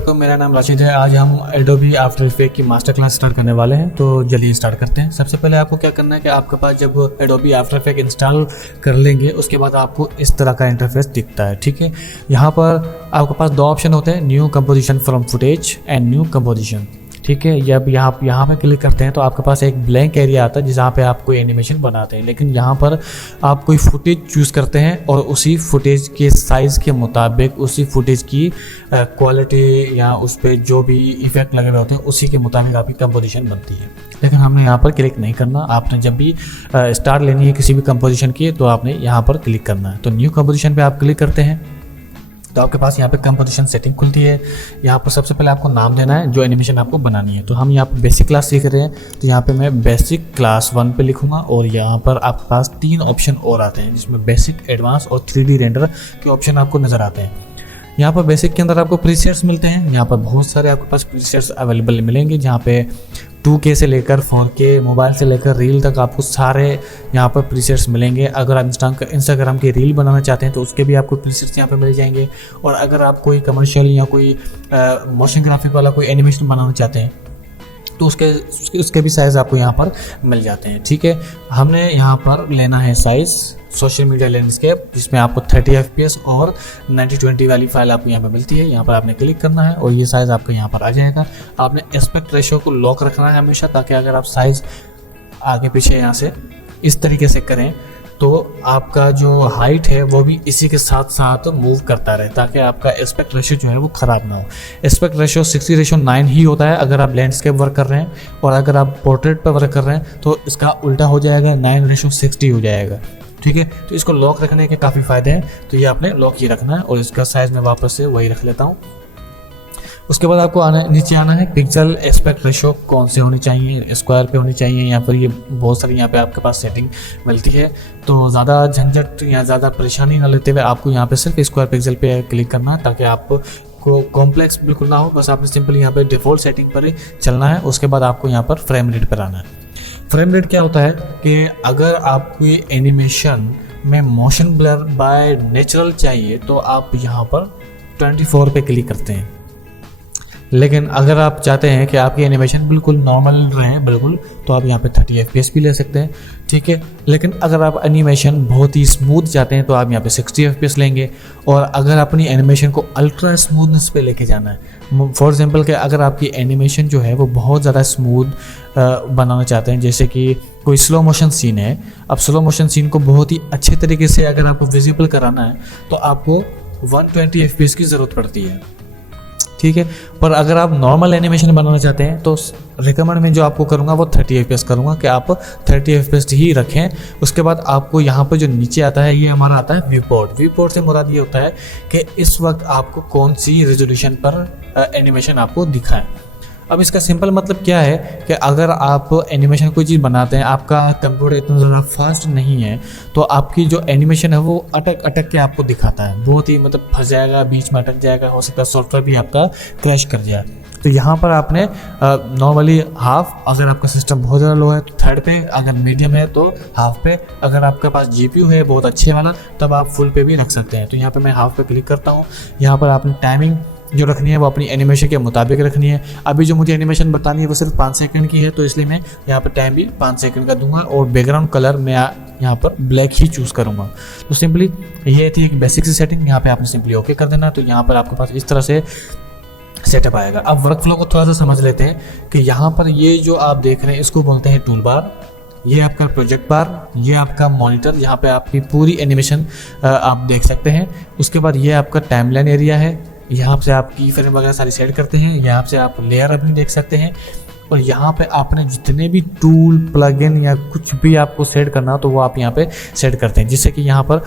वालेकुम, मेरा नाम राशिद है। आज हम एडोबी आफ्टर इफेक्ट की मास्टर क्लास स्टार्ट करने वाले हैं, तो चलिए स्टार्ट करते हैं। सबसे पहले आपको क्या करना है कि आपके पास जब एडोबी आफ्टर इफेक्ट इंस्टॉल कर लेंगे उसके बाद आपको इस तरह का इंटरफेस दिखता है। ठीक है, यहाँ पर आपके पास दो ऑप्शन होते हैं, new composition from footage and new composition. ठीक है, जब यहाँ पे क्लिक करते हैं तो आपके पास एक ब्लैंक एरिया आता है जहाँ पे आप कोई एनिमेशन बनाते हैं, लेकिन यहाँ पर आप कोई फुटेज चूज़ करते हैं और उसी फुटेज के साइज़ के मुताबिक उसी फुटेज की क्वालिटी या उस पर जो भी इफेक्ट लगे हुए होते हैं उसी के मुताबिक आपकी कंपोजिशन बनती है। लेकिन हमने यहाँ पर क्लिक नहीं करना। आपने जब भी स्टार्ट लेनी है किसी भी कंपोजिशन की तो आपने यहाँ पर क्लिक करना है। तो न्यू कंपोजिशन पर आप क्लिक करते हैं तो आपके पास यहाँ पे कंपोजिशन सेटिंग खुलती है। यहाँ पर सबसे पहले आपको नाम देना है जो एनिमेशन आपको बनानी है। तो हम यहाँ पर बेसिक क्लास सीख रहे हैं, तो यहाँ पे मैं बेसिक क्लास 1 पे लिखूंगा और यहाँ पर आपके पास 3 ऑप्शन और आते हैं जिसमें बेसिक, एडवांस और 3D रेंडर के ऑप्शन आपको नज़र आते हैं। यहाँ पर बेसिक के अंदर आपको प्रीसेट्स मिलते हैं। यहाँ पर बहुत सारे आपके पास प्रीसेट्स अवेलेबल मिलेंगे, जहाँ पे 2K से लेकर 4K, मोबाइल से लेकर रील तक आपको सारे यहाँ पर प्रीसेट्स मिलेंगे। अगर आप इंस्टाग्राम की रील बनाना चाहते हैं तो उसके भी आपको प्रीसेट्स यहाँ पर मिल जाएंगे। और अगर आप कोई कमर्शियल या कोई मोशन ग्राफिक वाला कोई एनिमेशन बनाना चाहते हैं तो उसके भी साइज़ आपको यहाँ पर मिल जाते हैं। ठीक है, हमने यहाँ पर लेना है साइज़ सोशल मीडिया लैंडस्केप, जिसमें आपको 30 FPS और 90/20 वाली फाइल आपको यहाँ पे मिलती है। यहाँ पर आपने क्लिक करना है और ये साइज़ आपको यहाँ पर आ जाएगा। आपने एस्पेक्ट रेशियो को लॉक रखना है हमेशा, ताकि अगर आप साइज़ आगे पीछे यहाँ से इस तरीके से करें तो आपका जो हाइट है वो भी इसी के साथ साथ मूव करता रहे, ताकि आपका एस्पेक्ट रेशियो जो है वो ख़राब ना हो। एस्पेक्ट रेशियो 60:9 ही होता है अगर आप लैंडस्केप वर्क कर रहे हैं, और अगर आप पोर्ट्रेट पर वर्क कर रहे हैं तो इसका उल्टा हो जाएगा, 9:60 हो जाएगा। ठीक है, तो इसको लॉक रखने के काफ़ी फ़ायदे हैं, तो ये आपने लॉक ही रखना है। और इसका साइज़ मैं वापस से वही रख लेता हूँ। उसके बाद आपको नीचे आना है, पिक्सल एस्पेक्ट रेशियो कौन से होनी चाहिए, स्क्वायर पे होनी चाहिए, यहाँ पर ये बहुत सारी यहाँ पे आपके पास सेटिंग मिलती है। तो ज़्यादा झंझट या ज़्यादा परेशानी ना लेते हुए आपको यहाँ पे सिर्फ स्क्वायर पिक्सल पे क्लिक करना है, ताकि आपको कॉम्प्लेक्स बिल्कुल ना हो। बस आपने सिंपल यहाँ पे डिफ़ॉल्ट सेटिंग पर ही चलना है। उसके बाद आपको यहाँ पर फ्रेम रेट पर आना है। फ्रेम रेट क्या होता है कि अगर आपको एनिमेशन में मोशन ब्लर बाय नेचुरल चाहिए तो आप यहाँ पर 24 पे क्लिक करते हैं। लेकिन अगर आप चाहते हैं कि आपकी एनिमेशन बिल्कुल नॉर्मल रहे बिल्कुल, तो आप यहाँ पे 30 FPS भी ले सकते हैं। ठीक है, लेकिन अगर आप एनिमेशन बहुत ही स्मूथ चाहते हैं तो आप यहाँ पे 60 FPS लेंगे। और अगर अपनी एनिमेशन को अल्ट्रा स्मूथनेस पे लेके जाना है, फॉर एग्जांपल कि अगर आपकी एनिमेशन जो है वो बहुत ज़्यादा स्मूथ बनाना चाहते हैं, जैसे कि कोई स्लो मोशन सीन है, अब स्लो मोशन सीन को बहुत ही अच्छे तरीके से अगर आपको विजिबल कराना है तो आपको 120 FPS की ज़रूरत पड़ती है। ठीक है, पर अगर आप नॉर्मल एनिमेशन बनाना चाहते हैं तो रिकमेंड में जो आपको करूँगा वो 30 FPS करूँगा कि आप 30 FPS ही रखें। उसके बाद आपको यहाँ पर जो नीचे आता है ये हमारा आता है व्यू पोर्ट। व्यू पोर्ट से मुराद ये होता है कि इस वक्त आपको कौन सी रेजोल्यूशन पर एनिमेशन आपको दिखाएं। अब इसका सिंपल मतलब क्या है कि अगर आप एनिमेशन कोई चीज़ बनाते हैं, आपका कंप्यूटर इतना ज़्यादा फास्ट नहीं है, तो आपकी जो एनिमेशन है वो अटक के आपको दिखाता है, बहुत ही मतलब फंस जाएगा, बीच में अटक जाएगा, हो सकता है सॉफ्टवेयर भी आपका क्रैश कर जाए। तो यहाँ पर आपने नॉर्मली हाफ, अगर आपका सिस्टम बहुत ज़्यादा लो है तो 3rd पे, अगर मीडियम है तो हाफ पे, अगर आपके पास GPU है बहुत अच्छे वाला तब आप फुल पे भी रख सकते हैं। तो यहाँ पे मैं हाफ पे क्लिक करता हूँ। यहाँ पर आपने टाइमिंग जो रखनी है वो अपनी एनिमेशन के मुताबिक रखनी है। अभी जो मुझे एनिमेशन बतानी है वो सिर्फ 5 सेकंड की है, तो इसलिए मैं यहाँ पर टाइम भी 5 सेकंड का दूंगा और बैकग्राउंड कलर मैं यहाँ पर ब्लैक ही चूज़ करूँगा। तो सिंपली ये थी एक बेसिक सी सेटिंग। यहाँ पे आपने सिंपली ओके कर देना, तो यहाँ पर आपके पास इस तरह से सेटअप आएगा। अब वर्क फ्लो को थोड़ा सा समझ लेते हैं कि यहाँ पर ये जो आप देख रहे हैं इसको बोलते हैं टूल बार, ये आपका प्रोजेक्ट बार, ये आपका मॉनिटर, यहाँ पे आपकी पूरी एनिमेशन आप देख सकते हैं। उसके बाद ये आपका टाइमलाइन एरिया है, यहाँ से आप की फ्रेम वगैरह सारी सेट करते हैं। यहाँ से आप लेयर अपनी देख सकते हैं, और यहाँ पे आपने जितने भी टूल, प्लगइन या कुछ भी आपको सेट करना हो तो वो आप यहाँ पे सेट करते हैं। जिससे कि यहाँ पर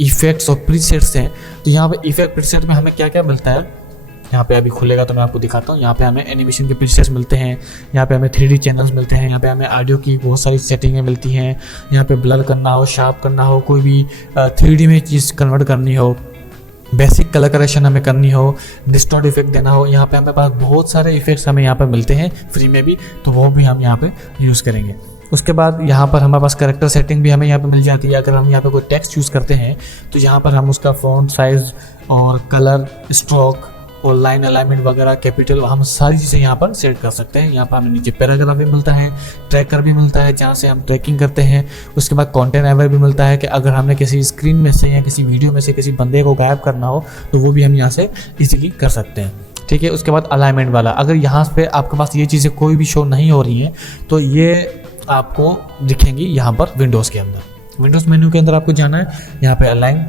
इफेक्ट्स और प्रीसेट्स हैं, तो यहाँ पे इफेक्ट प्रीसेट में हमें क्या क्या मिलता है, यहाँ पे अभी खुलेगा तो मैं आपको दिखाता हूँ। यहाँ पे हमें एनिमेशन के प्रीसेट्स मिलते हैं, यहाँ पे हमें 3D चैनल्स मिलते हैं, यहाँ पे हमें ऑडियो की बहुत सारी सेटिंगें मिलती हैं। यहाँ पे ब्लर करना हो, शार्प करना हो, कोई भी 3D में चीज़ कन्वर्ट करनी हो, बेसिक कलर करेक्शन हमें करनी हो, डिस्टॉर्ट इफेक्ट देना हो, यहाँ पे हमें पास बहुत सारे इफेक्ट्स हमें यहाँ पे मिलते हैं फ्री में भी, तो वो भी हम यहाँ पे यूज़ करेंगे। उसके बाद यहाँ पर हमारे पास कैरेक्टर सेटिंग भी हमें यहाँ पे मिल जाती है। अगर हम यहाँ पे कोई टेक्स्ट चूज़ करते हैं तो यहाँ पर हम उसका फ़ॉन्ट साइज़ और कलर, स्ट्रोक और लाइन अलाइनमेंट वगैरह, कैपिटल, हम सारी चीज़ें यहाँ पर सेट कर सकते हैं। यहाँ पर हमें नीचे पैराग्राफ भी मिलता है, ट्रैकर भी मिलता है जहाँ से हम ट्रैकिंग करते हैं। उसके बाद कंटेंट अवेयर भी मिलता है कि अगर हमने किसी स्क्रीन में से या किसी वीडियो में से किसी बंदे को गायब करना हो तो वो भी हम यहाँ से इजीली कर सकते हैं, ठीक है। उसके बाद अलाइनमेंट वाला, अगर यहाँ पे आपके पास ये चीज़ें कोई भी शो नहीं हो रही हैं तो ये आपको दिखेंगी यहाँ पर विंडोज़ के अंदर। विंडोज़ मेन्यू के अंदर आपको जाना है, यहाँ पे अलाइन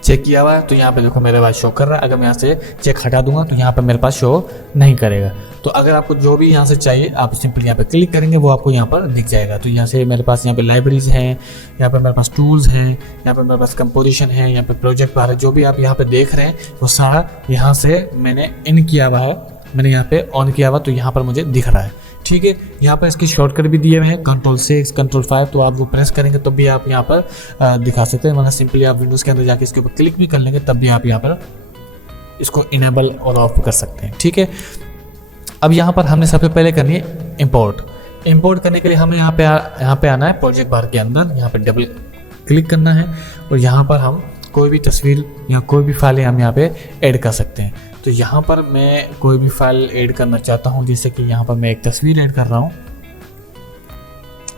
चेक किया हुआ है तो यहाँ पे देखो मेरे पास शो कर रहा है। अगर मैं यहाँ से चेक हटा दूंगा तो यहाँ पे मेरे पास शो नहीं करेगा। तो अगर आपको जो भी यहाँ से चाहिए आप सिंपल यहाँ पे क्लिक करेंगे, वो आपको यहाँ पर दिख जाएगा। तो यहाँ से मेरे पास यहाँ पे लाइब्रेरीज हैं, यहाँ पे मेरे पास टूल्स हैं, यहाँ पे मेरे पास कंपोजिशन है, यहाँ पे प्रोजेक्ट बार है। जो भी आप यहाँ पे देख रहे हैं वो सारा यहाँ से मैंने इन किया हुआ है, मैंने यहाँ पे ऑन किया हुआ तो यहाँ पर मुझे दिख रहा है, ठीक है। यहाँ पर इसकी शॉर्टकट भी दिए हुए हैं Ctrl+6, Ctrl+5, तो आप वो प्रेस करेंगे तब भी आप यहाँ पर दिखा सकते हैं, वरना सिंपली आप विंडोज़ के अंदर जाके इसके ऊपर क्लिक भी कर लेंगे तब भी आप यहाँ पर इसको इनेबल और ऑफ कर सकते हैं, ठीक है। अब यहाँ पर हमने सबसे पहले करनी है इंपोर्ट करने के लिए हमें यहाँ पे आना है प्रोजेक्ट बार के अंदर, यहाँ पर डबल क्लिक करना है और यहाँ पर हम कोई भी तस्वीर या कोई भी फाइलें हम यहाँ पे ऐड कर सकते हैं। तो यहाँ पर मैं कोई भी फाइल ऐड करना चाहता हूँ, जैसे कि यहाँ पर मैं एक तस्वीर ऐड कर रहा हूँ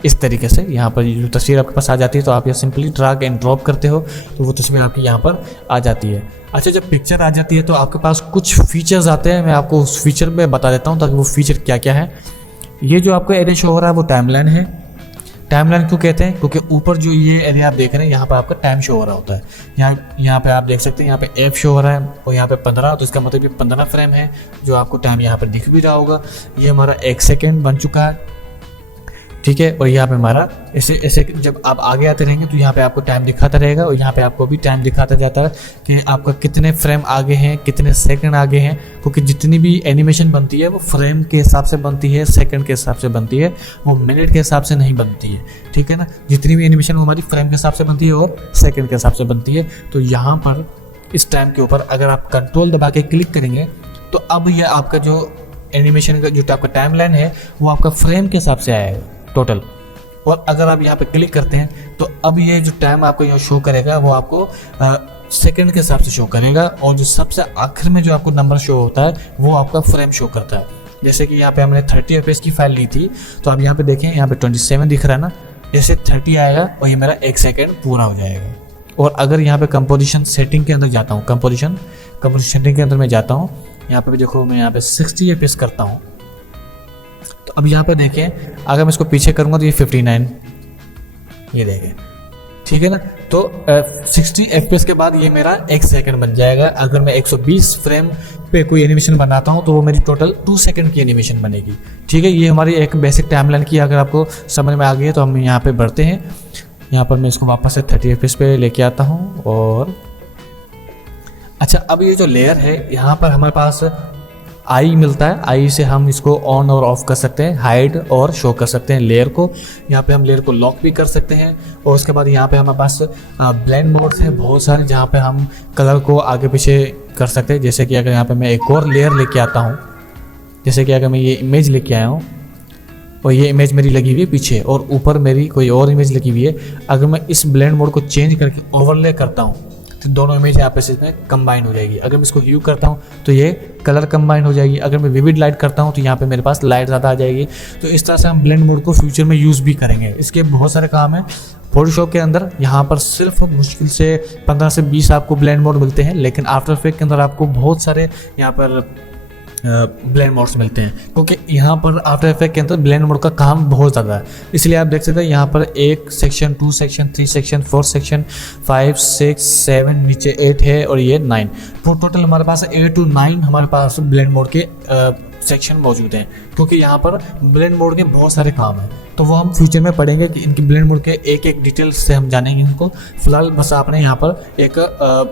इस तरीके से। यहाँ पर जो तस्वीर आपके पास आ जाती है तो आप ये सिंपली ड्रैग एंड ड्रॉप करते हो तो वो तस्वीर आपकी यहाँ पर आ जाती है। अच्छा, जब पिक्चर आ जाती है तो आपके पास कुछ फीचर्स आते हैं, मैं आपको उस फीचर में बता देता हूँ ताकि वो फीचर क्या क्या है। ये जो आपको एरिया शो हो रहा है वो टाइमलाइन है। टाइमलाइन क्यों कहते हैं? क्योंकि ऊपर जो ये एरिया आप देख रहे हैं यहाँ पर आपका टाइम शो हो रहा होता है। यहाँ पे आप देख सकते हैं यहाँ पे एफ शो हो रहा है और यहाँ पे 15, तो इसका मतलब ये 15 फ्रेम है जो आपको टाइम यहाँ पर दिख भी रहा होगा। ये हमारा 1 सेकेंड बन चुका है, ठीक है। और यहाँ पे हमारा ऐसे जब आप आगे आते रहेंगे तो यहाँ पे आपको टाइम दिखाता रहेगा और यहाँ पे आपको भी टाइम दिखाता जाता है कि आपका कितने फ्रेम आगे हैं, कितने सेकंड आगे हैं, क्योंकि जितनी भी एनिमेशन बनती है वो फ्रेम के हिसाब से बनती है, सेकंड के हिसाब से बनती है, वो मिनट के हिसाब से नहीं बनती है, ठीक है ना। जितनी भी एनिमेशन वो हमारी फ्रेम के हिसाब से बनती है और सेकंड के हिसाब से बनती है। तो यहाँ पर इस टाइम के ऊपर अगर आप कंट्रोल दबा के क्लिक करेंगे तो अब ये आपका जो एनिमेशन का जो आपका टाइमलाइन है वो आपका फ्रेम के हिसाब से आएगा टोटल। और अगर आप यहाँ पे क्लिक करते हैं तो अब ये जो टाइम आपको यहाँ शो करेगा वो आपको सेकंड के हिसाब से शो करेगा और जो सबसे आखिर में जो आपको नंबर शो होता है वो आपका फ्रेम शो करता है। जैसे कि यहाँ पे हमने 30 FPS की फाइल ली थी तो आप यहाँ पे देखें, यहाँ पे 27 दिख रहा है ना, जैसे 30 आएगा और ये मेरा 1 सेकेंड पूरा हो जाएगा। और अगर यहाँ पे कंपोजिशन सेटिंग के अंदर जाता हूँ, कंपोजिशन सेटिंग के अंदर मैं जाता हूँ, यहाँ पे भी देखो मैं यहाँ पे 60 FPS करता हूँ तो अब यहाँ पे देखें, अगर मैं इसको पीछे करूँगा तो ये 59, ये देखें, ठीक है ना। तो 60 FPS के बाद ये मेरा 1 सेकंड बन जाएगा। अगर मैं 120 फ्रेम पे कोई एनिमेशन बनाता हूँ तो वो मेरी टोटल 2 सेकंड की एनिमेशन बनेगी, ठीक है। ये हमारी एक बेसिक टाइमलाइन की अगर आपको समझ में आ गई है तो हम यहाँ पे बढ़ते हैं। यहाँ पर मैं इसको वापस से 30 FPS पे लेके आता हूँ। और अच्छा, अब ये जो लेयर है यहाँ पर हमारे पास आई मिलता है, आई से हम इसको ऑन और ऑफ कर सकते हैं, हाइड और शो कर सकते हैं लेयर को। यहाँ पे हम लेयर को लॉक भी कर सकते हैं। और उसके बाद यहाँ पे हमारे पास ब्लेंड मोड्स हैं बहुत सारे जहाँ पे हम कलर को आगे पीछे कर सकते हैं। जैसे कि अगर यहाँ पे मैं एक और लेयर लेके आता हूँ, जैसे कि अगर मैं ये इमेज लेके आया हूँ और ये इमेज मेरी लगी हुई है पीछे और ऊपर मेरी कोई और इमेज लगी हुई है, अगर मैं इस ब्लेंड मोड को चेंज करके ओवरले करता हूँ तो दोनों इमेज यहाँ पे इसमें कंबाइन हो जाएगी। अगर मैं इसको ह्यू करता हूँ तो ये कलर कंबाइन हो जाएगी। अगर मैं विविड लाइट करता हूँ तो यहाँ पे मेरे पास लाइट ज़्यादा आ जाएगी। तो इस तरह से हम ब्लेंड मोड को फ्यूचर में यूज़ भी करेंगे। इसके बहुत सारे काम हैं फोटोशॉप के अंदर। यहाँ पर सिर्फ मुश्किल से 15 से 20 आपको ब्लेंड मोड मिलते हैं, लेकिन आफ्टर इफेक्ट के अंदर आपको बहुत सारे यहाँ पर ब्लेंड मोड्स मिलते हैं, क्योंकि यहाँ पर आफ्टर इफेक्ट के अंदर ब्लेंड मोड का काम बहुत ज़्यादा है। इसलिए आप देख सकते हैं यहाँ पर 1 सेक्शन, 2 सेक्शन, 3 सेक्शन, 4 सेक्शन, 5, 6, 7, नीचे 8 है और ये 9। तो टोटल हमारे पास 8 to 9 हमारे पास ब्लेंड मोड के सेक्शन मौजूद हैं, क्योंकि यहाँ पर ब्लेंड मोड के बहुत सारे काम हैं। तो वो हम फ्यूचर में पढ़ेंगे कि इनकी ब्लेंड मोड के एक एक डिटेल से हम जानेंगे इनको। फिलहाल बस आपने यहाँ पर एक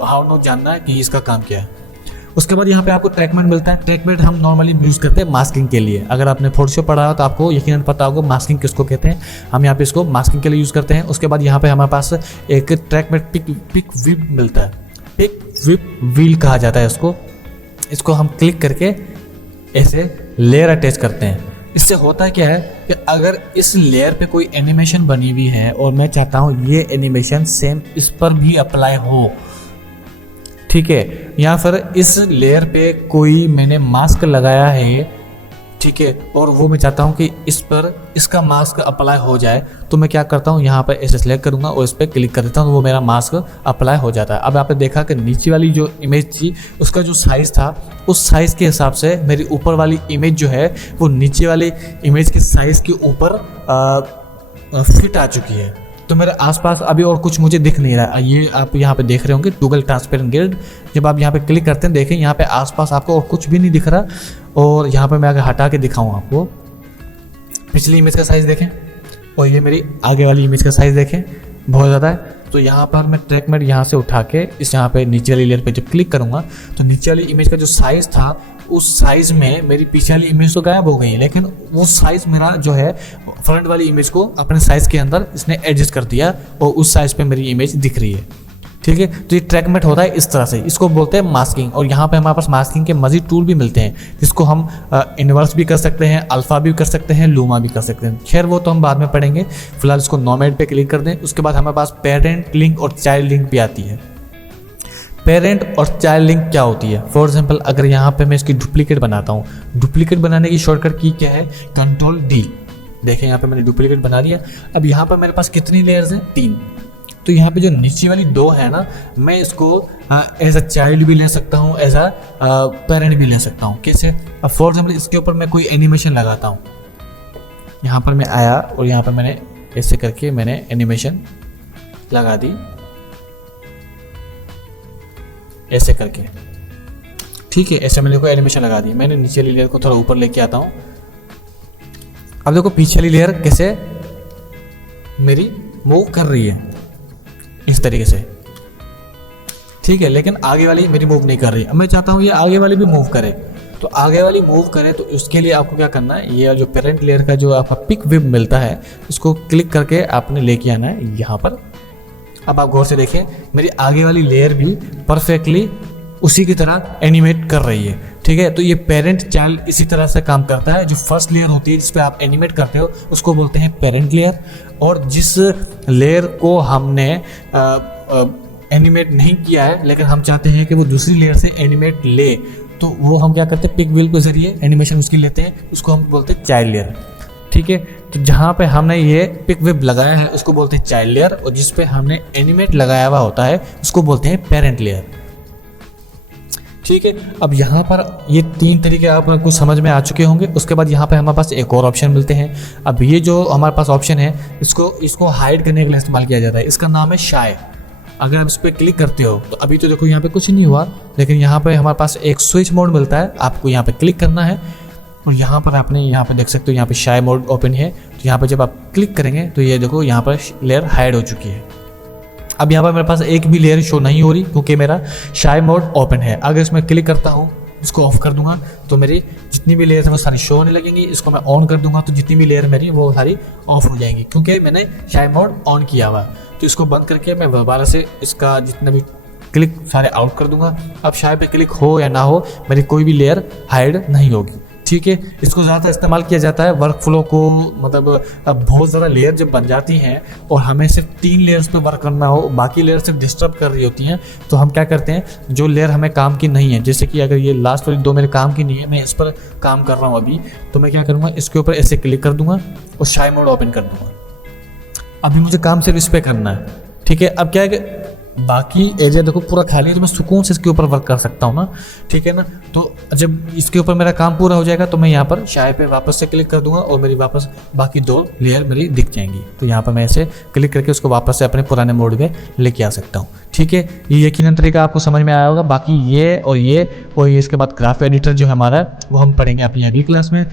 हाउ नोट जानना है कि इसका काम क्या है। उसके बाद यहाँ पे आपको ट्रैकमेट मिलता है। ट्रैकमेट हम नॉर्मली यूज़ करते हैं मास्किंग के लिए। अगर आपने फोटोशॉप पढ़ा हो तो आपको यकीनन पता होगा मास्किंग किसको कहते हैं। हम यहाँ पे इसको मास्किंग के लिए यूज़ करते हैं। उसके बाद यहाँ पे हमारे पास एक ट्रैकमेट पिक व्हिप मिलता है। पिक व्हिप व्हील कहा जाता है इसको हम क्लिक करके ऐसे लेयर अटैच करते हैं। इससे होता क्या है कि अगर इस लेयर पे कोई एनिमेशन बनी हुई है और मैं चाहता हूँ ये एनिमेशन सेम इस पर भी अप्लाई हो, ठीक है, या फिर इस लेयर पे कोई मैंने मास्क लगाया है, ठीक है, और वो मैं चाहता हूँ कि इस पर इसका मास्क अप्लाई हो जाए, तो मैं क्या करता हूँ यहाँ पर ऐसे सेलेक्ट करूँगा और इस पर क्लिक कर देता हूँ, तो वो मेरा मास्क अप्लाई हो जाता है। अब आपने देखा कि नीचे वाली जो इमेज थी उसका जो साइज़ था उस साइज़ के हिसाब से मेरी ऊपर वाली इमेज जो है वो नीचे वाली इमेज के साइज़ के ऊपर फिट आ चुकी है। तो मेरे आसपास अभी और कुछ मुझे दिख नहीं रहा है। ये आप यहाँ पे देख रहे होंगे टॉगल ट्रांसपेरेंट ग्रिड, जब आप यहाँ पे क्लिक करते हैं देखें यहाँ पे आसपास आपको और कुछ भी नहीं दिख रहा। और यहाँ पे मैं अगर हटा के दिखाऊँ आपको, पिछली इमेज का साइज़ देखें और ये मेरी आगे वाली इमेज का साइज़ देखें, बहुत ज़्यादा है। तो यहाँ पर मैं ट्रैक मेट यहाँ से उठा के इस यहाँ पे नीचे वाली लेयर पे जब क्लिक करूँगा तो नीचे वाली इमेज का जो साइज़ था उस साइज़ में मेरी पीछे वाली इमेज तो गायब हो गई है, लेकिन वो साइज़ मेरा जो है फ्रंट वाली इमेज को अपने साइज़ के अंदर इसने एडजस्ट कर दिया और उस साइज़ पे मेरी इमेज दिख रही है। ठीक है, तो ये ट्रैक मेट होता है इस तरह से, इसको बोलते हैं मास्किंग। और यहाँ पे हमारे पास मास्किंग के मजीद टूल भी मिलते हैं जिसको हम इन्वर्स भी कर सकते हैं, अल्फ़ा भी कर सकते हैं, लूमा भी कर सकते हैं। खैर वो तो हम बाद में पढ़ेंगे, फिलहाल इसको नॉमेड पे क्लिक कर दें। उसके बाद हमारे पास पेरेंट लिंक और चाइल्ड लिंक भी आती है। पेरेंट और चाइल्ड लिंक क्या होती है? फॉर एग्जाम्पल अगर यहाँ पे मैं इसकी डुप्लीकेट बनाता हूँ, डुप्लीकेट बनाने की शॉर्टकट की क्या है? Control D. देखें यहाँ पे मैंने डुप्लीकेट बना लिया। अब यहाँ पर मेरे पास कितनी लेयर्स हैं? 3। तो यहाँ पे जो नीचे वाली 2 है ना, मैं इसको एज अ चाइल्ड भी ले सकता हूँ, एज अ पेरेंट भी ले सकता हूँ। कैसे? अब फॉर एग्जाम्पल इसके ऊपर मैं कोई एनिमेशन लगाता हूँ, यहाँ पर मैं आया और यहाँ पर मैंने ऐसे करके मैंने एनिमेशन लगा दी, ऐसे करके, ठीक है, ऐसे मैंने कोई एनिमेशन लगा दी। मैंने नीचे वाली लेयर को थोड़ा ऊपर लेके आता हूँ। अब देखो पीछे वाली लेयर कैसे मेरी मूव कर रही है इस तरीके से, ठीक है, लेकिन आगे वाली मेरी मूव नहीं कर रही। अब मैं चाहता हूँ ये आगे वाली भी मूव करे, तो आगे वाली मूव करे तो उसके लिए आपको क्या करना है, ये जो पेरेंट लेयर का जो आपका पिक विब मिलता है इसको क्लिक करके आपने लेके आना है यहाँ पर। अब आप गौर से देखें मेरी आगे वाली लेयर भी परफेक्टली उसी की तरह एनिमेट कर रही है, ठीक है। तो ये पेरेंट चाइल्ड इसी तरह से काम करता है। जो फर्स्ट लेयर होती है जिस पे आप एनिमेट करते हो उसको बोलते हैं पेरेंट लेयर, और जिस लेयर को हमने एनिमेट नहीं किया है लेकिन हम चाहते हैं कि वो दूसरी लेयर से एनिमेट ले, तो वो हम क्या करते हैं, पिक व्हील के जरिए एनिमेशन उसकी लेते हैं, उसको हम बोलते हैं चाइल्ड लेयर, ठीक है। तो जहाँ पे हमने ये पिक वेब लगाया है उसको बोलते हैं चाइल्ड लेयर, और जिस पे हमने एनिमेट लगाया हुआ होता है उसको बोलते हैं पेरेंट लेयर, ठीक है। अब यहाँ पर ये 3 तरीके आपको समझ में आ चुके होंगे। उसके बाद यहाँ पे हमारे पास एक और ऑप्शन मिलते हैं। अब ये जो हमारे पास ऑप्शन है इसको हाइड करने के लिए इस्तेमाल किया जाता है। इसका नाम है शाय। अगर आप इस पर क्लिक करते हो तो अभी तो देखो यहाँ पे कुछ नहीं हुआ, लेकिन यहाँ पे हमारे पास एक स्विच मोड मिलता है, आपको यहाँ पे क्लिक करना है और यहाँ पर आपने यहाँ पे देख सकते हो यहाँ पे शाय मोड ओपन है। तो यहाँ पे जब आप क्लिक करेंगे तो ये देखो यहाँ पर लेयर हाइड हो चुकी है। अब यहाँ पर मेरे पास एक भी लेयर शो नहीं हो रही क्योंकि मेरा शाय मोड ओपन है। अगर इसमें क्लिक करता हूँ, इसको ऑफ कर दूंगा तो मेरी जितनी भी लेयर है वो सारी शो होने लगेंगी। इसको मैं ऑन कर दूंगा तो जितनी भी लेयर मेरी वो सारी ऑफ हो जाएंगी क्योंकि मैंने शाय मोड ऑन किया हुआ। तो इसको बंद करके मैं दोबारा से इसका जितना भी क्लिक सारे आउट कर दूंगा। अब शाय पे क्लिक हो या ना हो मेरी कोई भी लेयर हाइड नहीं होगी, ठीक है। इसको ज़्यादा इस्तेमाल किया जाता है वर्क फ्लो को, मतलब अब बहुत ज़्यादा लेयर जब बन जाती हैं और हमें सिर्फ 3 लेयर्स पे वर्क करना हो, बाकी लेयर सिर्फ डिस्टर्ब कर रही होती हैं, तो हम क्या करते हैं, जो लेयर हमें काम की नहीं है, जैसे कि अगर ये लास्ट वाली 2 मेरे काम की नहीं है, मैं इस पर काम कर रहा हूँ अभी, तो मैं क्या करूँगा, इसके ऊपर ऐसे क्लिक कर दूंगा और शाय मोड ओपन कर दूंगा। अभी मुझे काम सिर्फ इस पर करना है, ठीक है। अब क्या है कि बाकी एरिया देखो पूरा खाली है तो मैं सुकून से इसके ऊपर वर्क कर सकता हूँ ना, ठीक है ना। तो जब इसके ऊपर मेरा काम पूरा हो जाएगा तो मैं यहाँ पर शाय पे वापस से क्लिक कर दूंगा और मेरी वापस बाकी 2 लेयर मेरी दिख जाएंगी। तो यहाँ पर मैं ऐसे क्लिक करके उसको वापस से अपने पुराने मोड में लेके आ सकता हूँ, ठीक है। ये यकीनन तरीका आपको समझ में आया होगा। बाकी ये और ये इसके बाद ग्राफ एडिटर जो हमारा वो हम पढ़ेंगे अपनी अगली क्लास में।